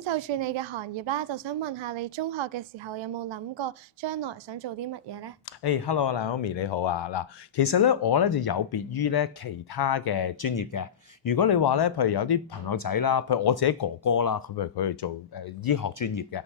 就住你嘅行業啦，就想問下你中學嘅時候有冇諗過將來想做啲乜嘢呢？Hello Naomi 你好啊！嗱，其實咧我咧就有別於咧其他嘅專業嘅。如果你話咧，譬如有啲朋友仔啦，譬如我自己哥哥啦，譬如佢哋做醫學專業嘅，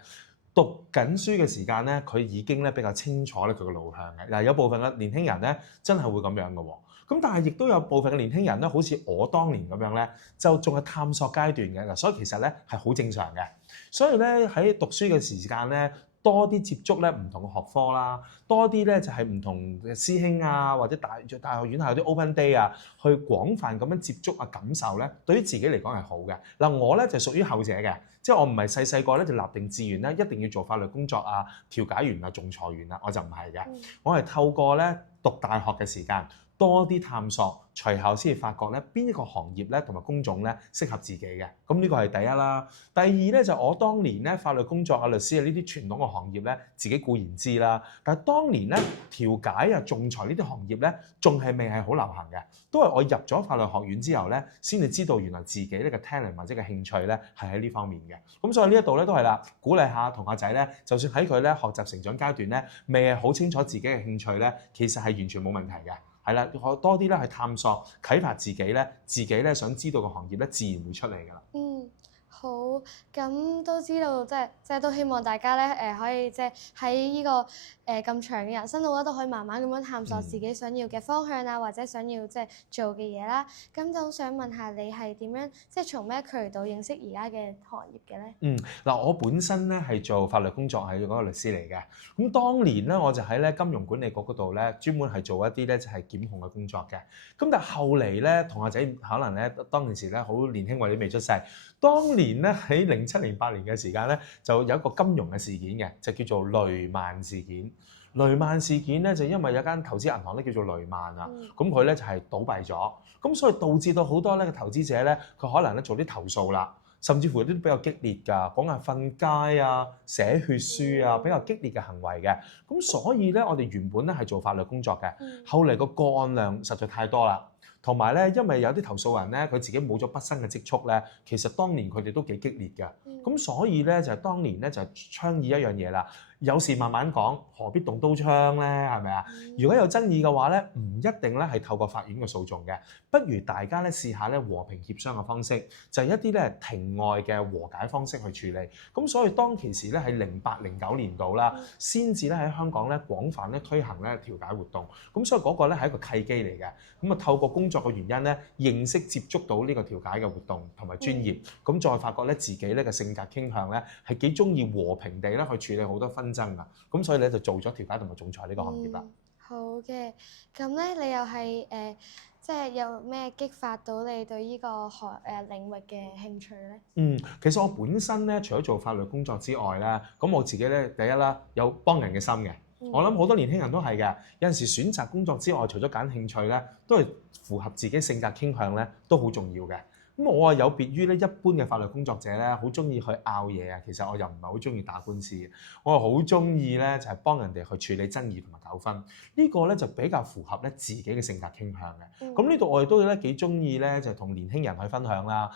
讀緊書嘅時間咧，佢已經咧比較清楚咧佢嘅路向嘅。嗱，有部分嘅年輕人咧真係會咁樣嘅喎。咁但係亦都有部分嘅年輕人咧，好似我當年咁樣咧，就仲係探索階段嘅嗱，所以其實咧係好正常嘅。所以咧喺讀書嘅時間咧，多啲接觸咧唔同嘅學科啦，多啲咧就係唔同嘅師兄啊，或者大學院校有啲 open day 啊，去廣泛咁樣接觸啊感受咧，對於自己嚟講係好嘅。嗱，我咧就屬於後者嘅，即係我唔係細個咧就立定志願咧，一定要做法律工作啊、調解員啊、仲裁員啊，我就唔係嘅。我係透過咧讀大學嘅時間，多啲探索，隨後先至發覺咧邊一個行業咧同埋工種咧適合自己嘅。咁呢個係第一啦。第二咧就我當年咧法律工作啊、律師啊呢啲傳統嘅行業咧，自己固然知啦。但係當年咧調解啊、仲裁呢啲行業咧，仲係未係好流行嘅。都係我入咗法律學院之後咧，先至知道原來自己呢個 talent 或者嘅興趣咧係喺呢方面嘅。咁所以呢一度咧都係啦，鼓勵下同學仔咧，就算喺佢咧學習成長階段咧，未係好清楚自己嘅興趣咧，其實係完全冇問題嘅。係啦，多啲咧去探索、啟發自己咧，自己咧想知道嘅行業咧，自然會出嚟㗎啦。好，咁都知道，即係都希望大家咧，可以即係喺呢個咁長嘅人生路咧，都可以慢慢咁樣探索自己想要嘅方向啊，或者想要即係做嘅嘢啦。咁就想問下你係點樣，即係從咩渠道認識而家嘅行業嘅咧？嗱，我本身咧係做法律工作，係嗰個律師嚟嘅。咁當年咧，我就喺咧金融管理局嗰度咧，專門係做一啲咧就係檢控嘅工作嘅。咁但係後嚟咧，同學仔可能咧當其時咧好年輕，或者未出世。當年咧喺07年8年嘅時間咧，就有一個金融嘅事件嘅，就叫做雷曼事件。雷曼事件咧就因為有間投資銀行咧叫做雷曼啊，咁佢咧就係倒閉咗，咁所以導致到好多咧嘅投資者咧，佢可能咧做啲投訴啦。甚至乎有啲比較激烈㗎，講下瞓街啊、寫血書啊，比較激烈嘅行為嘅。咁所以咧，我哋原本咧係做法律工作嘅，後嚟個案量實在太多啦。同埋咧，因為有啲投訴人咧，佢自己冇咗畢生嘅積蓄咧，其實當年佢哋都幾激烈嘅。咁所以咧就係當年咧就倡議一樣嘢啦，有事慢慢講，何必動刀槍咧？係咪啊？如果有爭議嘅話咧，唔一定咧係透過法院嘅訴訟嘅，不如大家咧試下咧和平協商嘅方式，就係一啲咧庭外嘅和解方式去處理。咁所以當其時咧喺08、09年度啦，先至咧喺香港咧廣泛咧推行咧調解活動。咁所以嗰個咧係一個契機嚟嘅。咁啊透過工作嘅原因咧，認識接觸到呢個調解嘅活動同埋專業，咁再發覺咧自己咧嘅性格傾向咧係幾中意和平地咧去處理好多紛爭㗎。咁所以咧就做咗調解同埋仲裁呢個行業啦。好嘅，咁咧你又係即係有咩激發到你對呢個領域嘅興趣咧？其實我本身咧除咗做法律工作之外咧，咁我自己咧第一啦有幫人嘅心嘅。我諗好多年輕人都係嘅，有陣時選擇工作之外，除咗揀興趣咧，都係符合自己性格傾向咧，都好重要嘅。咁我啊有別於咧一般嘅法律工作者咧，好中意去拗嘢啊。其實我又唔係好中意打官司嘅，我係好中意咧就係幫人哋去處理爭議同埋糾紛。呢個咧就比較符合咧自己嘅性格傾向嘅。咁呢度我哋都咧幾中意咧就同年輕人去分享啦。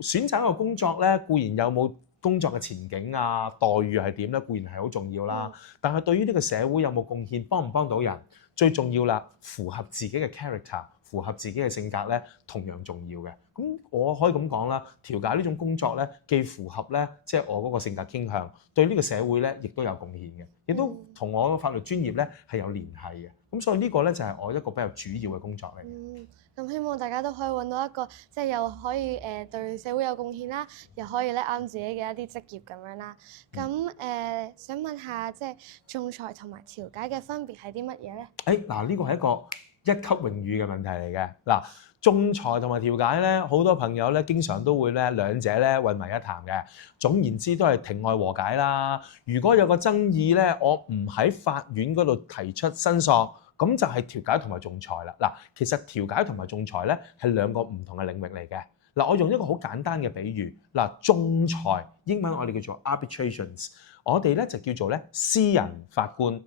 選擇一個工作咧固然有冇工作嘅前景啊、待遇係點咧，固然係好重要啦。但係對於呢個社會有冇貢獻、幫唔幫到人，最重要啦，符合自己嘅 character、符合自己嘅性格咧，同樣重要嘅。咁我可以咁講啦，調解呢種工作咧，既符合咧即係我嗰個性格傾向，對呢個社會咧亦都有貢獻嘅，亦都同我法律專業咧係有聯繫嘅。咁所以呢個咧就係我一個比較主要嘅工作嚟嘅。咁希望大家都可以揾到一個即係又可以對社會有貢獻啦，又可以咧啱自己嘅一啲職業咁樣啦。咁想問下即係仲裁同埋調解嘅分別係啲乜嘢咧？嗱，呢個係一個一級榮譽嘅問題嚟嘅。嗱，仲裁同埋調解咧，好多朋友咧經常都會咧兩者咧混為一談嘅。總言之都係庭外和解啦。如果有個爭議咧，我唔喺法院嗰度提出申訴，咁就係調解同埋仲裁啦。嗱，其實調解同埋仲裁咧係兩個唔同嘅領域嚟嘅。嗱，我用一個好簡單嘅比喻。嗱，仲裁英文我哋叫做 arbitrations， 我哋咧就叫做咧私人法官。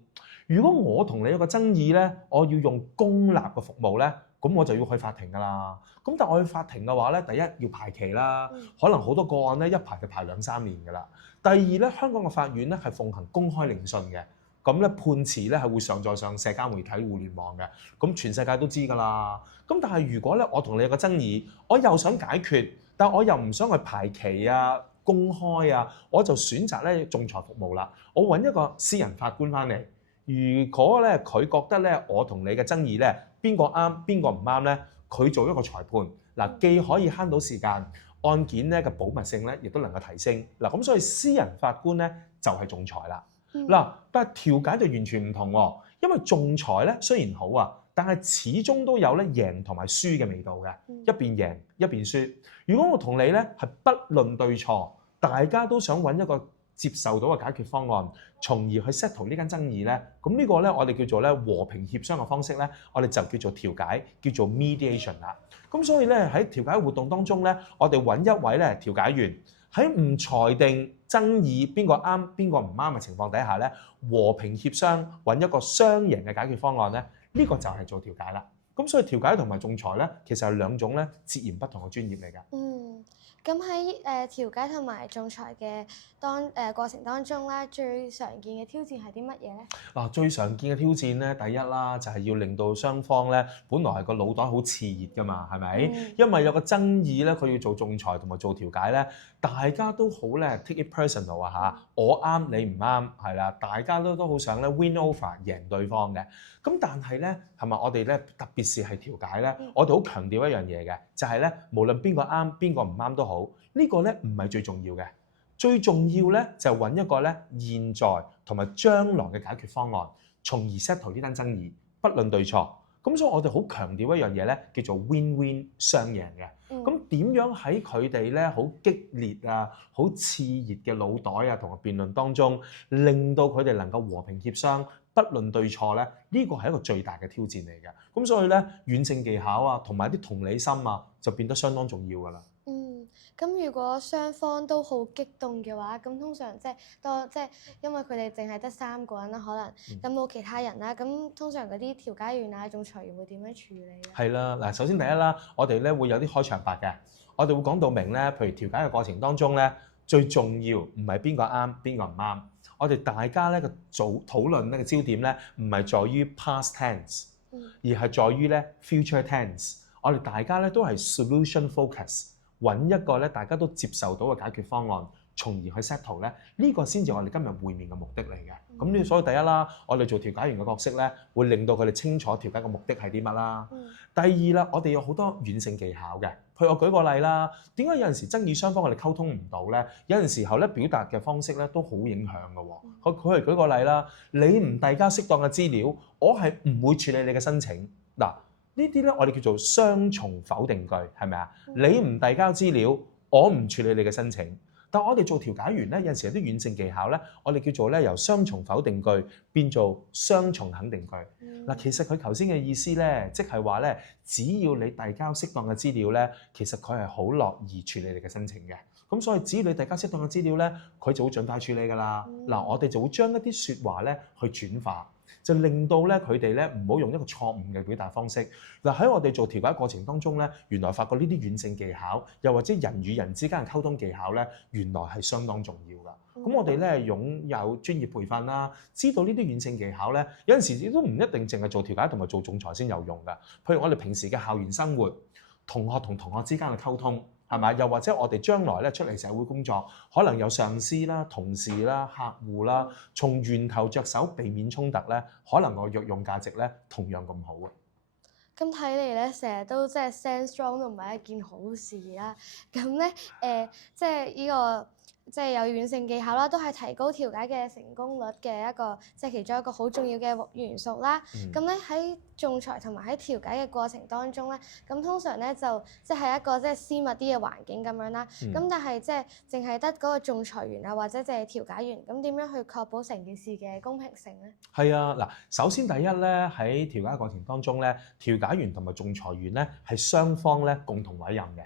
如果我同你有個爭議咧，我要用公立嘅服務咧，咁我就要去法庭㗎啦。咁但係我去法庭嘅話咧，第一要排期啦，可能好多個案咧一排就排2-3年㗎啦。第二咧，香港嘅法院咧係奉行公開聆訊嘅，咁咧判詞咧係會上載上社交媒體、互聯網嘅，咁全世界都知㗎啦。咁但係如果咧我同你有個爭議，我又想解決，但我又唔想去排期啊、公開啊，我就選擇咧仲裁服務啦。我揾一個私人法官翻嚟，如果咧佢覺得咧我同你嘅爭議咧邊個啱邊個唔啱咧，佢做一個裁判嗱，既可以慳到時間，案件咧嘅保密性咧亦都能夠提升嗱，咁所以私人法官咧就係仲裁啦。嗱，但係調解就完全唔同喎，因為仲裁咧雖然好啊，但係始終都有咧贏同埋輸嘅味道嘅，一邊贏一邊輸。如果我同你咧係不論對錯，大家都想揾一個接受到嘅解決方案，從而去 settle 呢間爭議咧，咁呢個咧我哋叫做咧和平協商嘅方式咧，我哋就叫做調解，叫做 mediation 啦。咁所以咧喺調解活動當中咧，我哋揾一位咧調解員，喺唔裁定爭議邊個啱邊個唔啱嘅情況底下咧，和平協商揾一個雙贏嘅解決方案咧，呢個就係做調解啦。咁所以調解同埋仲裁咧，其實係兩種咧截然不同嘅專業嚟㗎。咁喺調解同埋仲裁嘅過程當中咧，最常見嘅挑戰係啲乜嘢咧？嗱，最常見嘅挑戰咧，第一啦，就係要令到雙方咧，本來係個腦袋好熾熱㗎嘛，係咪？因為有個爭議咧，佢要做仲裁同埋做調解咧，大家都好咧 take it personal 啊嚇，我啱你唔啱，係啦，大家都好想咧 win over 贏對方嘅。咁但係咧，係咪我哋咧特別是係調解咧，我哋好強調一樣嘢嘅，就係咧無論邊個啱邊個唔啱都好，呢個咧唔係最重要嘅。最重要咧就係揾一個咧現在同埋將來嘅解決方案，從而 settle 呢單爭議，不論對錯。咁所以我哋好強調一樣嘢咧，叫做 win-win 雙贏嘅。咁點樣喺佢哋咧好激烈啊、好熾熱嘅腦袋啊同埋辯論當中，令到佢哋能夠和平協商，不論對錯咧，呢個係一個最大嘅挑戰嚟嘅。咁所以咧軟性技巧啊，同埋啲同理心啊，就變得相當重要㗎啦。咁如果雙方都好激動嘅話，咁通常即係因為佢哋淨係得3個人啦，可能咁冇其他人啦，咁通常嗰啲調解員啊、仲裁員會點樣處理咧？係啦，嗱，首先第一啦，我哋咧會有啲開場白嘅，我哋會講到明咧，譬如調解嘅過程當中咧，最重要唔係邊個啱邊個唔啱，我哋大家咧個討論咧嘅焦點咧唔係在於 past tense，而係在於咧 future tense，我哋大家咧都係 solution focus。揾一個咧大家都接受到嘅解決方案，從而去 settle 咧，呢個先至我哋今日會面嘅目的嚟嘅。咁呢，所以第一啦，我哋做調解員嘅角色咧，會令到佢哋清楚調解嘅目的係啲乜啦。第二啦，我哋有好多軟性技巧嘅。譬如我舉個例啦，點解有陣時爭議雙方我哋溝通唔到咧？有陣時候咧表達嘅方式咧都好影響嘅喎。佢係舉個例啦，你唔遞交適當嘅資料，我係唔會處理你嘅申請嗱。呢啲咧，我哋叫做雙重否定句，係咪啊？你唔遞交資料，我唔處理你嘅申請。但我哋做調解員咧，有陣時有啲軟性技巧咧，我哋叫做咧由雙重否定句變做雙重肯定句。嗱，其實佢頭先嘅意思咧，即係話咧，只要你遞交適當嘅資料咧，其實佢係好樂意處理你嘅申請嘅。咁所以只要你遞交適當嘅資料咧，佢就會盡快處理㗎啦。嗱，我哋就會將一啲説話咧去轉化。就令到咧佢哋咧唔好用一個錯誤嘅表達方式。嗱，喺我哋做調解過程當中咧，原來發覺呢啲軟性技巧，又或者人與人之間嘅溝通技巧咧，原來係相當重要㗎。咁我哋咧擁有專業培訓啦，知道呢啲軟性技巧咧，有陣時都唔一定淨係做調解同埋做仲裁先有用㗎。譬如我哋平時嘅校園生活，同學同同學之間嘅溝通。係咪？又或者我哋將來咧出嚟社會工作，可能有上司啦、同事啦、客戶啦，從源頭着手避免衝突咧，可能個藥用價值咧同樣咁好啊！咁睇嚟咧，成日都即係 stand strong 都唔係一件好事啦。咁咧即係呢個。即係有軟性技巧啦，都係提高調解嘅成功率嘅一個，即係其中一個好重要嘅元素啦。咁咧喺仲裁同埋喺調解嘅過程當中咧，咁通常咧就即係一個即係私密啲嘅環境咁樣啦。咁但係即係淨係得嗰個仲裁員啊，或者即係調解員，咁點樣去確保成件事嘅公平性咧？係啊，嗱，首先第一咧喺調解過程當中咧，調解員同埋仲裁員咧係雙方咧共同委任嘅。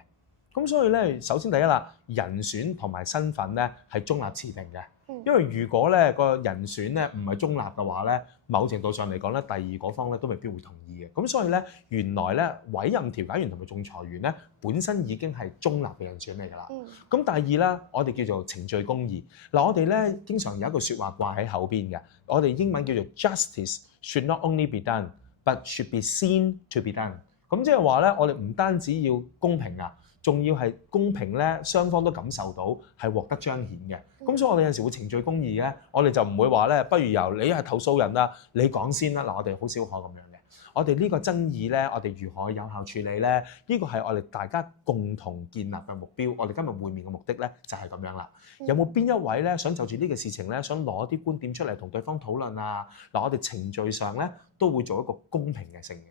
咁所以咧，首先第一啦，人選同埋身份咧係中立持定嘅。因為如果咧個人選咧唔係中立嘅話咧，某程度上嚟講咧，第二嗰方咧都未必會同意嘅。咁所以咧，原來咧委任調解員同埋仲裁員咧本身已經係中立嘅人選嚟㗎啦。咁第二咧，我哋叫做程序公義。嗱，我哋咧經常有一句説話掛喺口邊嘅，我哋英文叫做 Justice should not only be done, but should be seen to be done。咁即係話咧，我哋唔單止要公平啊，仲要係公平咧，雙方都感受到係獲得彰顯嘅。咁所以我哋有陣時會程序公義咧，我哋就唔會話咧，不如由你係投訴人啦，你講先啦。嗱，我哋好少可咁樣嘅。我哋呢個爭議咧，我哋如何有效處理咧？呢個係我哋大家共同建立嘅目標。我哋今日會面嘅目的咧，就係咁樣啦。有冇邊一位咧想就住呢個事情咧，想攞啲觀點出嚟同對方討論啊？嗱，我哋程序上咧都會做一個公平嘅性嘅。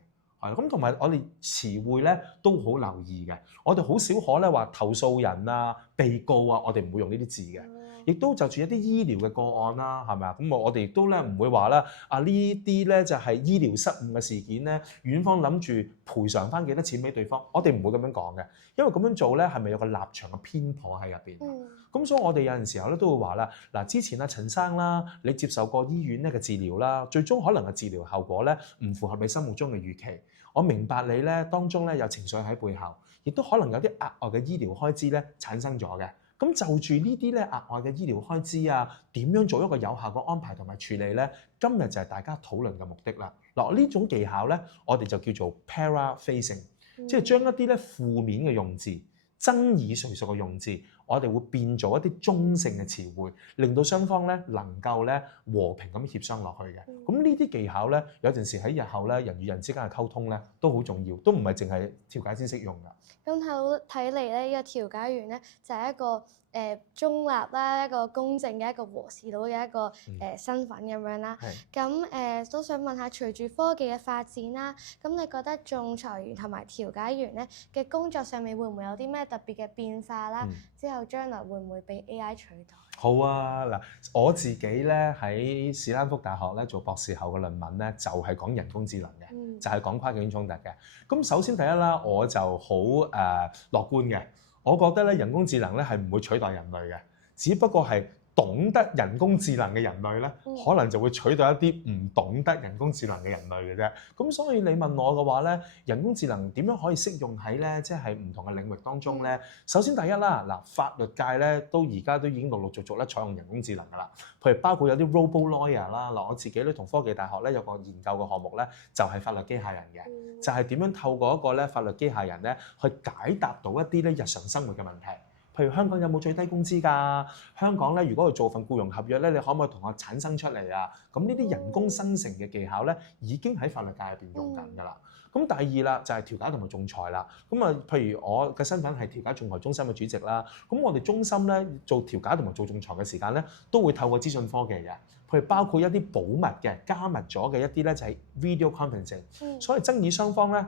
係咁，同埋我哋詞彙咧都好留意嘅。我哋好少可咧話投訴人啊、被告啊，我哋唔會用呢啲字嘅。亦都就住一啲醫療嘅個案啦，係咪啊？咁我哋亦都咧唔會話啦，呢啲咧就係醫療失誤嘅事件咧，院方諗住賠償翻幾多錢俾對方，我哋唔會咁樣講嘅，因為咁樣做咧係咪有個立場嘅偏頗喺入邊？咁所以我哋有陣時候咧都會話啦，嗱，之前陳生啦，你接受過醫院咧嘅治療啦，最終可能嘅治療效果咧唔符合你心目中嘅預期。我明白你咧當中咧有情緒喺背後，亦都可能有啲額外嘅醫療開支咧產生咗嘅。咁就住呢啲咧額外嘅醫療開支啊，點樣做一個有效嘅安排同埋處理咧？今日就係大家討論嘅目的啦。嗱，呢種技巧咧，我哋就叫做 paraphrasing，即係將一啲咧負面嘅用字、爭議誰屬嘅用字，我哋會變做一啲中性嘅詞彙，令到雙方咧能夠咧和平咁協商落去嘅。咁呢啲技巧咧，有陣時喺日後咧人與人之間嘅溝通咧都好重要，都唔係淨係調解先識用㗎。咁睇嚟咧，呢個調解員咧就係一個中立啦，一個公正嘅一個和事佬嘅一個身份咁樣啦。咁都想問下，隨住科技嘅發展啦，咁你覺得仲裁員同埋調解員咧嘅工作上面會唔會有啲咩特別嘅變化啦？之後將來會唔會被 AI 取代？好啊，嗱，我自己咧喺史丹福大學咧做博士後嘅論文咧，就係講人工智能嘅，就係講跨境衝突嘅。咁首先第一啦，我就好樂觀嘅，我覺得咧人工智能咧係唔會取代人類嘅，只不過係懂得人工智能嘅人類咧，可能就會取代一啲唔懂得人工智能嘅人類嘅啫。咁所以你問我嘅話咧，人工智能點樣可以適用喺咧，即係唔同嘅領域當中咧？首先第一啦，嗱，法律界咧而家都已經陸陸續續咧採用人工智能㗎啦。譬如包括有啲 robo lawyer 啦，嗱，我自己咧同科技大學咧有個研究嘅項目咧，就係法律機械人嘅，就係點樣透過一個咧法律機械人咧去解答到一啲咧日常生活嘅問題。譬如香港有冇最低工資㗎？香港咧，如果去做份僱傭合約咧，你可唔可以同我產生出嚟啊？咁呢啲人工生成嘅技巧咧，已經喺法律界入邊用緊㗎啦。咁第二啦，就係調解同埋仲裁啦。咁啊，譬如我嘅身份係調解仲裁中心嘅主席啦。咁我哋中心咧做調解同埋做仲裁嘅時間咧，都會透過資訊科技嘅，譬如包括一啲保密嘅、加密咗嘅一啲咧，就係 video conferencing。所以爭議雙方咧，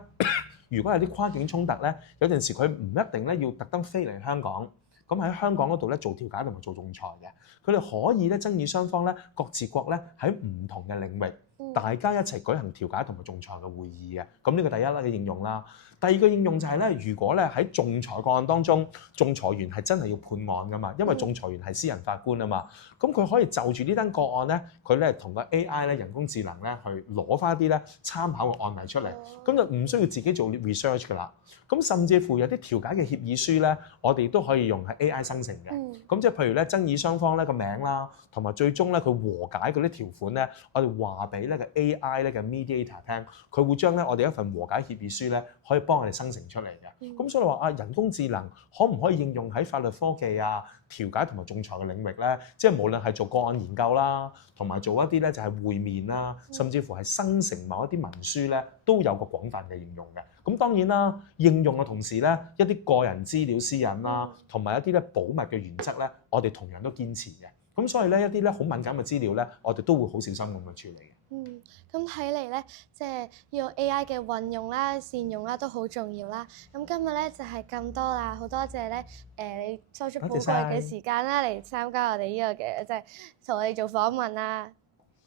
如果有啲跨境衝突咧，有陣時佢唔一定咧要特登飛嚟香港。咁喺香港嗰度咧做調解同埋做仲裁嘅，佢哋可以咧爭議雙方咧各自國咧喺唔同嘅領域，大家一齊舉行調解同埋仲裁嘅會議嘅。咁呢個第一啦嘅應用啦。第二個應用就係咧，如果咧喺仲裁個案當中，仲裁員係真係要判案㗎嘛，因為仲裁員係私人法官啊嘛，咁佢可以就住呢單個案咧，佢咧同個 AI 咧人工智能咧去攞翻啲咧參考嘅案例出嚟，咁就唔需要自己做 research 㗎啦。咁甚至乎有啲調解嘅協議書咧，我哋都可以用係 AI 生成嘅。咁即係譬如咧爭議雙方咧個名啦，同埋最終咧佢和解嗰啲條款咧，我哋話俾咧個 AI 咧嘅 mediator 聽，佢會將咧我哋一份和解協議書咧可以幫我哋生成出嚟嘅。咁所以話人工智能可唔可以應用喺法律科技啊、調解同埋仲裁嘅領域咧？即係無論係做個案研究啦，同埋做一啲咧就係會面啦，甚至乎係生成某一啲文書咧，都有個廣泛嘅應用嘅。咁當然啦，應用嘅同時咧，一啲個人資料私隱啦，同埋一啲咧保密嘅原則咧，我哋同樣都堅持嘅。咁所以咧，一啲咧好敏感嘅資料咧，我哋都會好小心咁去處理嘅。咁睇嚟咧，即係呢個 AI 嘅運用啦、善用啦，都好重要啦。咁今日咧就係咁多啦，好多謝咧你抽出寶貴嘅時間啦，嚟參加我哋呢個嘅即係同我哋做訪問啦。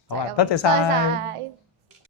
好啊，多謝晒。